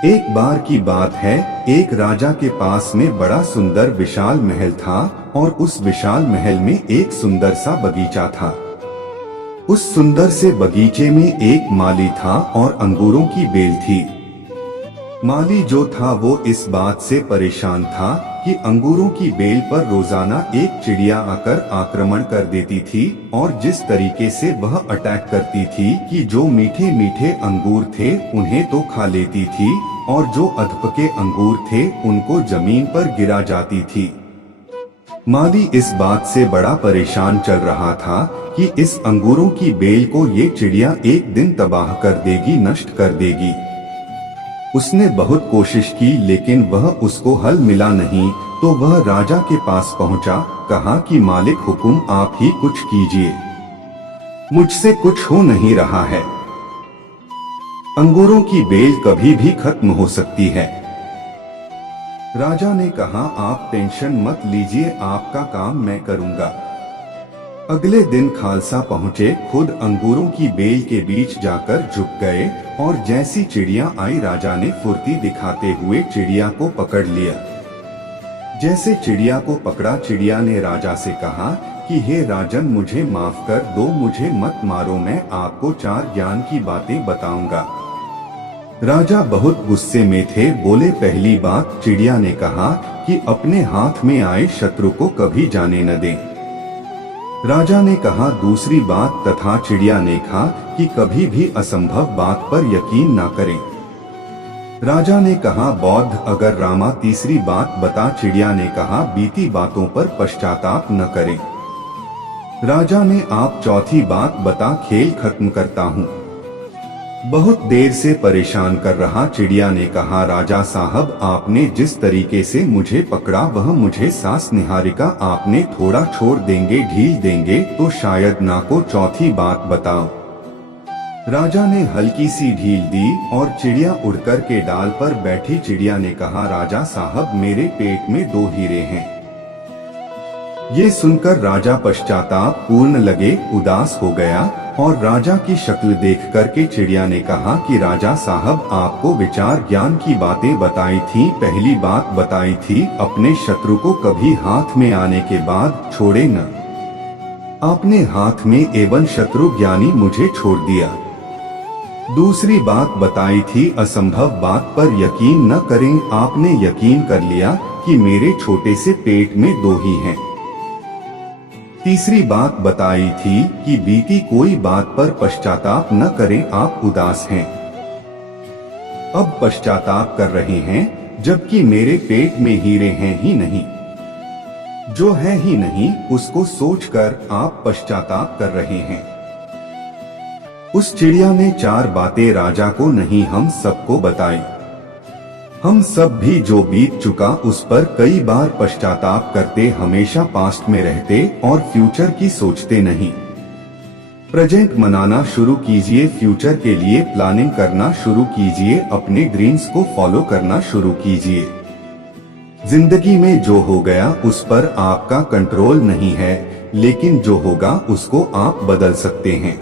एक बार की बात है, एक राजा के पास में बड़ा सुंदर विशाल महल था और उस विशाल महल में एक सुंदर सा बगीचा था। उस सुंदर से बगीचे में एक माली था और अंगूरों की बेल थी। माली जो था वो इस बात से परेशान था कि अंगूरों की बेल पर रोजाना एक चिड़िया आकर आक्रमण कर देती थी और जिस तरीके से वह अटैक करती थी कि जो मीठे मीठे अंगूर थे उन्हें तो खा लेती थी और जो अधपके अंगूर थे उनको जमीन पर गिरा जाती थी। माली इस बात से बड़ा परेशान चल रहा था कि इस अंगूरों की बेल को ये चिड़िया एक दिन तबाह कर देगी, नष्ट कर देगी। उसने बहुत कोशिश की लेकिन वह उसको हल मिला नहीं, तो वह राजा के पास पहुंचा, कहा कि मालिक हुकुम आप ही कुछ कीजिए, मुझसे कुछ हो नहीं रहा है। अंगूरों की बेल कभी भी खत्म हो सकती है। राजा ने कहा आप टेंशन मत लीजिए, आपका काम मैं करूंगा। अगले दिन खालसा पहुंचे, खुद अंगूरों की बेल के बीच जाकर झुक गए और जैसी चिड़िया आई राजा ने फुर्ती दिखाते हुए चिड़िया को पकड़ लिया। जैसे चिड़िया को पकड़ा, चिड़िया ने राजा से कहा कि हे राजन मुझे माफ कर दो, मुझे मत मारो, मैं आपको 4 ज्ञान की बातें बताऊंगा। राजा बहुत गुस्से में थे, बोले पहली बात, चिड़िया ने कहा कि अपने हाथ में आए शत्रु को कभी जाने न दें। राजा ने कहा दूसरी बात, तथा चिड़िया ने कहा कि कभी भी असंभव बात पर यकीन ना करें। राजा ने कहा बौद्ध अगर रामा। तीसरी बात बता, चिड़िया ने कहा बीती बातों पर पश्चाताप न करें। राजा ने आप चौथी बात बता, खेल खत्म करता हूँ। बहुत देर से परेशान कर रहा चिड़िया ने कहा राजा साहब आपने जिस तरीके से मुझे पकड़ा वह मुझे सांस निहारिका, आपने थोड़ा छोड़ देंगे, ढील देंगे तो शायद ना को चौथी बात बताओ। राजा ने हल्की सी ढील दी और चिड़िया उड़कर के डाल पर बैठी। चिड़िया ने कहा राजा साहब मेरे पेट में 2 हीरे हैं। ये सुनकर राजा पश्चाताप पूर्ण लगे, उदास हो गया और राजा की शक्ल देख करके चिड़िया ने कहा कि राजा साहब आपको विचार ज्ञान की बातें बताई थी। पहली बात बताई थी अपने शत्रु को कभी हाथ में आने के बाद छोड़े न। आपने हाथ में एवं शत्रु ज्ञानी मुझे छोड़ दिया। दूसरी बात बताई थी असंभव बात पर यकीन न करें, आपने यकीन कर लिया कि मेरे छोटे से पेट में 2 ही हैं। तीसरी बात बताई थी कि बीती कोई बात पर पश्चाताप न करें, आप उदास हैं। अब पश्चाताप कर रहे हैं जबकि मेरे पेट में हीरे हैं ही नहीं। जो है ही नहीं उसको सोचकर आप पश्चाताप कर रहे हैं। उस चिड़िया ने 4 बातें राजा को नहीं हम सबको बताई। हम सब भी जो बीत चुका उस पर कई बार पश्चाताप करते, हमेशा पास्ट में रहते और फ्यूचर की सोचते नहीं। प्रेजेंट मनाना शुरू कीजिए, फ्यूचर के लिए प्लानिंग करना शुरू कीजिए, अपने ड्रीम्स को फॉलो करना शुरू कीजिए। जिंदगी में जो हो गया उस पर आपका कंट्रोल नहीं है, लेकिन जो होगा उसको आप बदल सकते हैं।